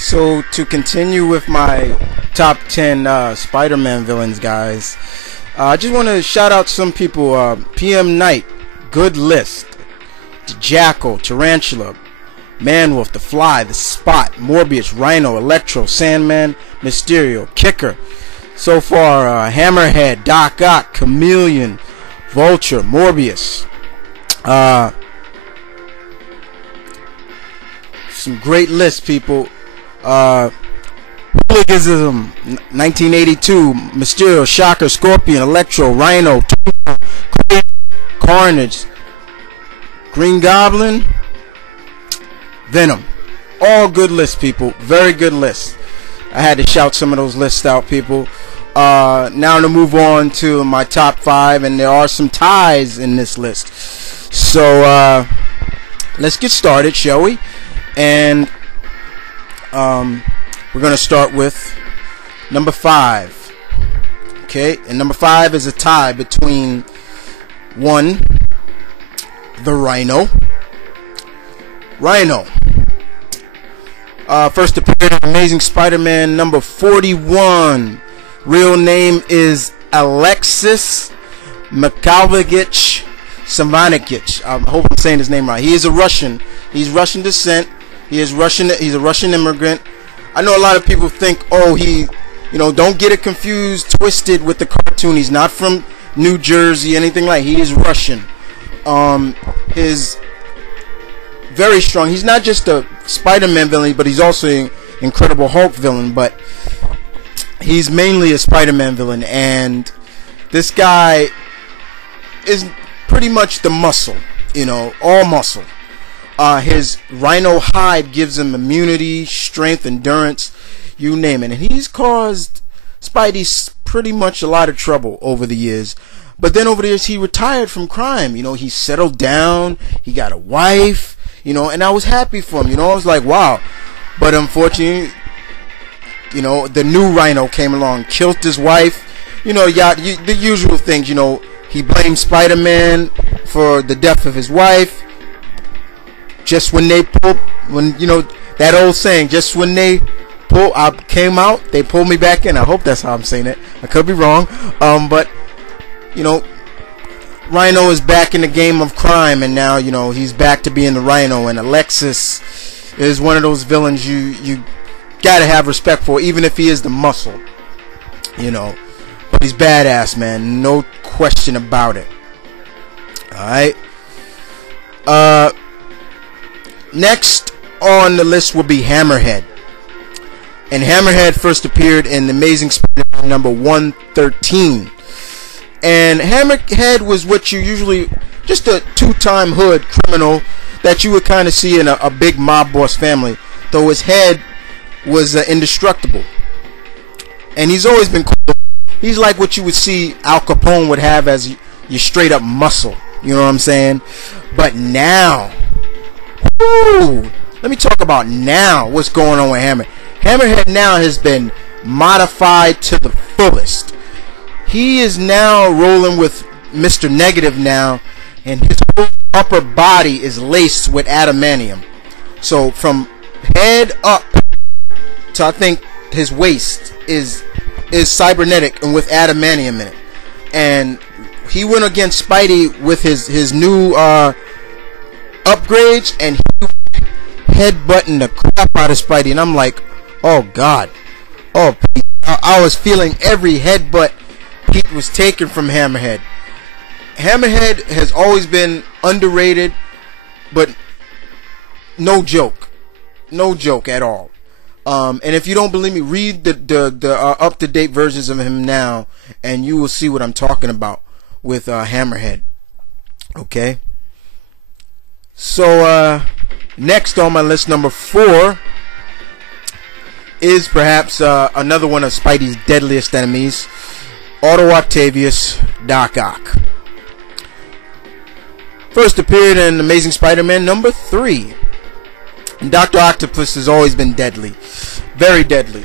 So to continue with my top 10 Spider-Man villains, guys, I just want to shout out some people. PM Knight, good list. The Jackal, Tarantula, Manwolf, The Fly, The Spot, Morbius, Rhino, Electro, Sandman, Mysterio, Kicker. So far, Hammerhead, Doc Ock, Chameleon, Vulture, Morbius. Some great lists, people. Hooliganism, 1982, Mysterio, Shocker, Scorpion, Electro, Rhino, Carnage, Green Goblin, Venom. All good lists, people. Very good lists. I had to shout some of those lists out, people. Now to move on to my top 5, and there are some ties in this list. So let's get started, shall we? And we're going to start with number 5. Okay, and number 5 is a tie between 1, the Rhino. First appeared in Amazing Spider-Man number 41. Real name is Alexis Mikhailovich Savanakich. I hope I'm saying his name right. He is a Russian. He's Russian descent. He's a Russian immigrant. I know a lot of people think, oh, don't get it confused, twisted with the cartoon. He's not from New Jersey, anything like. He is Russian. His very strong. He's not just a Spider-Man villain, but he's also an Incredible Hulk villain. But he's mainly a Spider-Man villain, and this guy is pretty much the muscle. All muscle. His Rhino hide gives him immunity, strength, endurance, you name it. And he's caused Spidey pretty much a lot of trouble over the years. But then over the years, he retired from crime. He settled down. He got a wife, and I was happy for him. I was like, wow. But unfortunately, the new Rhino came along, killed his wife. The usual things. He blamed Spider-Man for the death of his wife. Just when they pulled, that old saying, just when they came out, they pulled me back in. I hope that's how I'm saying it. I could be wrong. But Rhino is back in the game of crime, and now, he's back to being the Rhino. And Alexis is one of those villains you gotta have respect for, even if he is the muscle. But he's badass, man. No question about it. Alright. Next on the list will be Hammerhead. And Hammerhead first appeared in Amazing Spider-Man number 113. And Hammerhead was what you usually, just a two-time hood criminal that you would kind of see in a big mob boss family. Though his head was indestructible. And he's always been cool. He's like what you would see Al Capone would have as your straight up muscle. You know what I'm saying? But now, let me talk about now what's going on with Hammerhead now has been modified to the fullest. He is now rolling with Mr. Negative now, and his whole upper body is laced with adamantium. So from head up to, I think, his waist is cybernetic and with adamantium in it. And he went against Spidey with his new upgrades, and he headbutting the crap out of Spidey, and I'm like, oh god, oh Pete. I was feeling every headbutt Pete was taken from Hammerhead. Hammerhead has always been underrated, but no joke at all. And if you don't believe me, read the up-to-date versions of him now, and you will see what I'm talking about with Hammerhead. Okay. So next on my list, number 4, is perhaps another one of Spidey's deadliest enemies, Otto Octavius, Doc Ock. First appeared in Amazing Spider-Man number 3. And Dr. Octopus has always been deadly. Very deadly.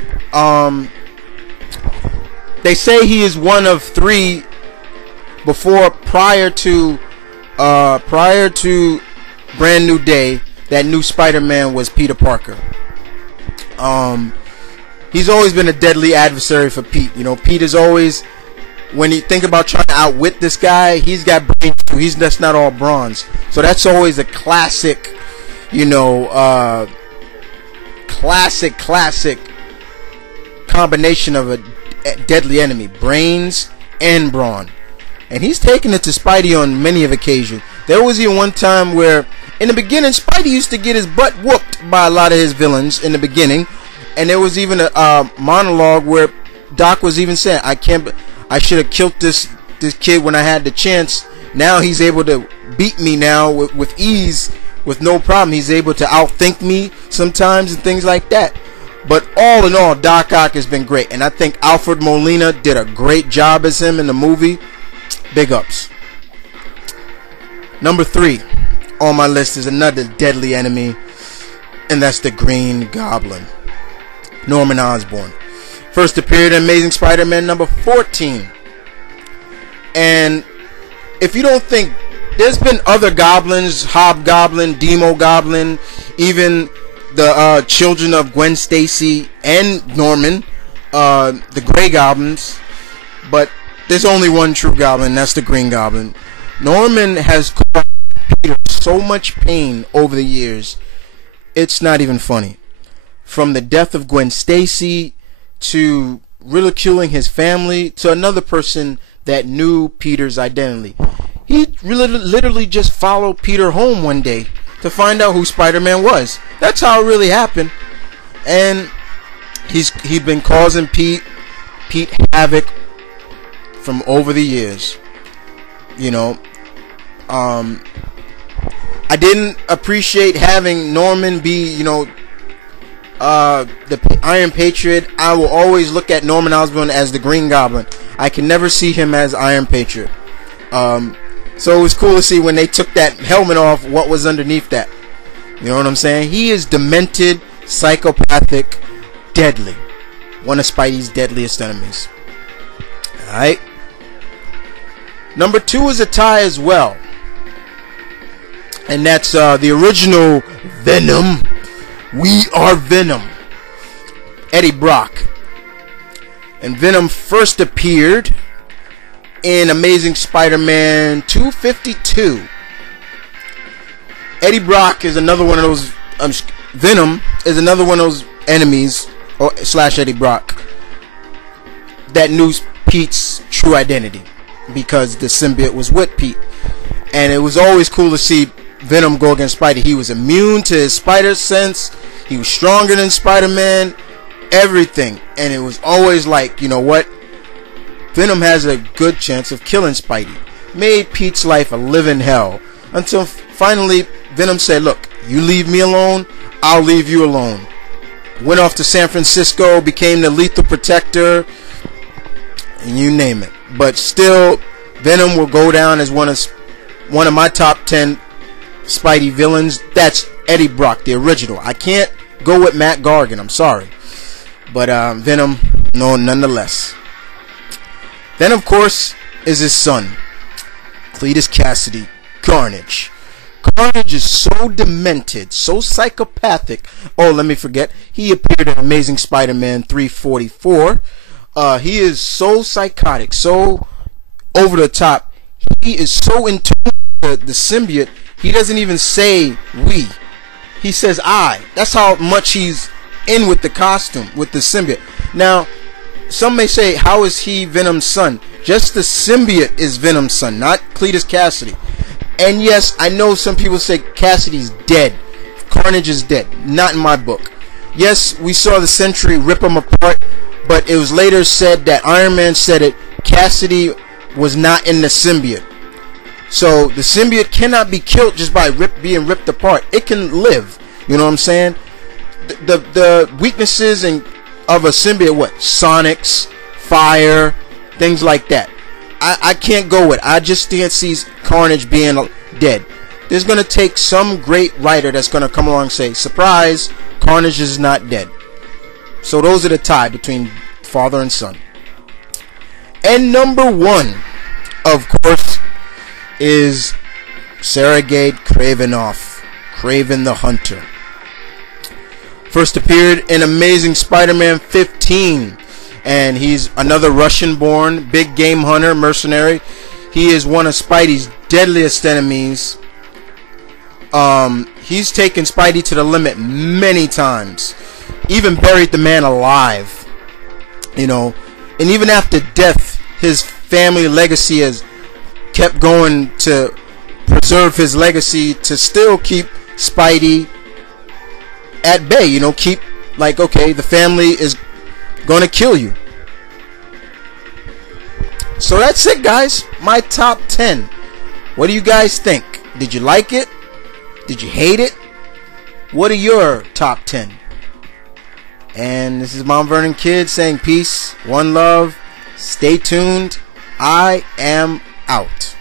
They say he is one of 3 prior to Brand New Day, that new Spider-Man was Peter Parker. He's always been a deadly adversary for Pete. You know, Pete is always, when you think about trying to outwit this guy, he's got brains too. He's just not all bronze. So that's always a classic, you know, classic combination of a deadly enemy, brains and brawn. And he's taken it to Spidey on many of occasions. There was even one time where, in the beginning, Spidey used to get his butt whooped by a lot of his villains in the beginning. And there was even a monologue where Doc was even saying, I should have killed this kid when I had the chance. Now he's able to beat me now with ease, with no problem. He's able to outthink me sometimes and things like that. But all in all, Doc Ock has been great. And I think Alfred Molina did a great job as him in the movie. Big ups. Number 3 on my list is another deadly enemy, and that's the Green Goblin, Norman Osborn. First appeared in Amazing Spider-Man number 14. And if you don't think, there's been other goblins, Hobgoblin, Demo Goblin, even the children of Gwen Stacy and Norman, the Grey Goblins, but there's only one true goblin, and that's the Green Goblin. Norman has caused Peter so much pain over the years, it's not even funny. From the death of Gwen Stacy to ridiculing his family to another person that knew Peter's identity. He literally just followed Peter home one day to find out who Spider-Man was. That's how it really happened. And he's been causing Pete havoc from over the years. You know, I didn't appreciate having Norman be, you know, the Iron Patriot. I will always look at Norman Osborn as the Green Goblin. I can never see him as Iron Patriot. So it was cool to see when they took that helmet off, what was underneath that. You know what I'm saying? He is demented, psychopathic, deadly. One of Spidey's deadliest enemies. Alright. Number 2 is a tie as well. And that's the original Venom. We are Venom. Eddie Brock. And Venom first appeared in Amazing Spider-Man 252. Eddie Brock is another one of those. Venom is another one of those enemies, or slash Eddie Brock, that knew Pete's true identity because the symbiote was with Pete. And it was always cool to see Venom go against Spidey. He was immune to his spider sense. He was stronger than Spider-Man. Everything. And it was always like, you know what? Venom has a good chance of killing Spidey. Made Pete's life a living hell. Until finally Venom said, look, you leave me alone, I'll leave you alone. Went off to San Francisco, became the Lethal Protector, and you name it. But still, Venom will go down as one of my top 10 Spidey villains. That's Eddie Brock, the original. I can't go with Matt Gargan, I'm sorry. But Venom, no, nonetheless. Then, of course, is his son, Cletus Cassidy, Carnage. Carnage is so demented, so psychopathic. Oh, let me forget, he appeared in Amazing Spider-Man 344. He is so psychotic, so over the top. He is so in tune with the symbiote, he doesn't even say we. He says I. That's how much he's in with the costume, with the symbiote. Now, some may say, how is he Venom's son? Just the symbiote is Venom's son, not Cletus Cassidy. And yes, I know some people say Cassidy's dead. Carnage is dead. Not in my book. Yes, we saw the Sentry rip him apart, but it was later said that Iron Man said it, Cassidy was not in the symbiote. So the symbiote cannot be killed just by being ripped apart. It can live. You know what I'm saying? The weaknesses of a symbiote, what? Sonics, fire, things like that. I can't go with it. I just can't see Carnage being dead. There's going to take some great writer that's going to come along and say, surprise, Carnage is not dead. So those are the tie between father and son. And number 1, of course, is Sergei Kravinoff, Kraven the Hunter. First appeared in Amazing Spider-Man 15. And he's another Russian-born, big game hunter, mercenary. He is one of Spidey's deadliest enemies. He's taken Spidey to the limit many times. Even buried the man alive. You know, and even after death, his family legacy has kept going to preserve his legacy, to still keep Spidey at bay. You know, keep, like, okay, the family is gonna kill you. So that's it, guys. My top 10. What do you guys think? Did you like it? Did you hate it? What are your top 10? And this is Mount Vernon Kid saying peace, one love, stay tuned. I am out.